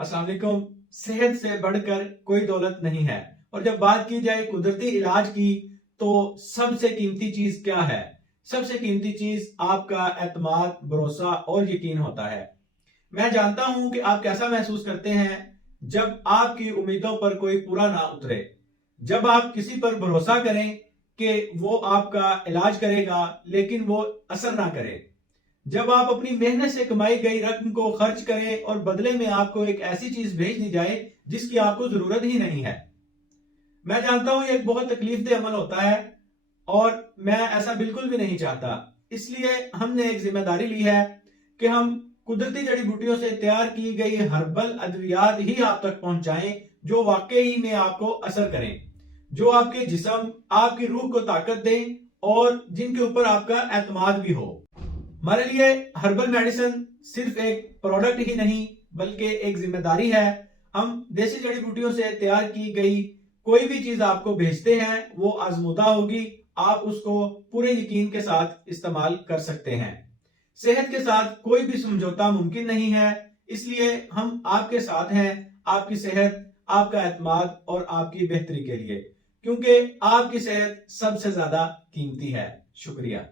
अस्सलाम वालेकुम। सेहत से बढ़कर कोई दौलत नहीं है। और जब बात की जाए कुदरती इलाज की तो सबसे कीमती चीज क्या है? सबसे कीमती चीज आपका एतमाद, भरोसा और यकीन होता है। मैं जानता हूं कि आप कैसा महसूस करते हैं जब आपकी उम्मीदों पर कोई पूरा ना उतरे। जब आप किसी पर भरोसा करें कि वो आपका इलाज करेगा लेकिन वो असर ना करे। जब आप अपनी मेहनत से कमाई गई रकम को खर्च करें और बदले में आपको एक ऐसी चीज भेज दी जाए जिसकी आपको जरूरत ही नहीं है। मैं जानता हूं ये एक बहुत तकलीफदेह अमल होता है और मैं ऐसा बिल्कुल भी नहीं चाहता। इसलिए हमने एक जिम्मेदारी ली है कि हम कुदरती जड़ी बूटियों से तैयार की गई हर्बल अद्वियात ही आप तक पहुंचाएं जो वाकई में आपको असर करें, जो आपके जिस्म, आपकी रूह को ताकत दें और जिनके ऊपर आपका एतमाद भी हो। हमारे लिए हर्बल मेडिसिन सिर्फ एक प्रोडक्ट ही नहीं बल्कि एक जिम्मेदारी है। हम देसी जड़ी बूटियों से तैयार की गई कोई भी चीज आपको भेजते हैं वो आजमूदा होगी। आप उसको पूरे यकीन के साथ इस्तेमाल कर सकते हैं। सेहत के साथ कोई भी समझौता मुमकिन नहीं है, इसलिए हम आपके साथ हैं, आपकी सेहत, आपका एतमाद और आपकी बेहतरी के लिए, क्योंकि आपकी सेहत सबसे ज्यादा कीमती है। शुक्रिया।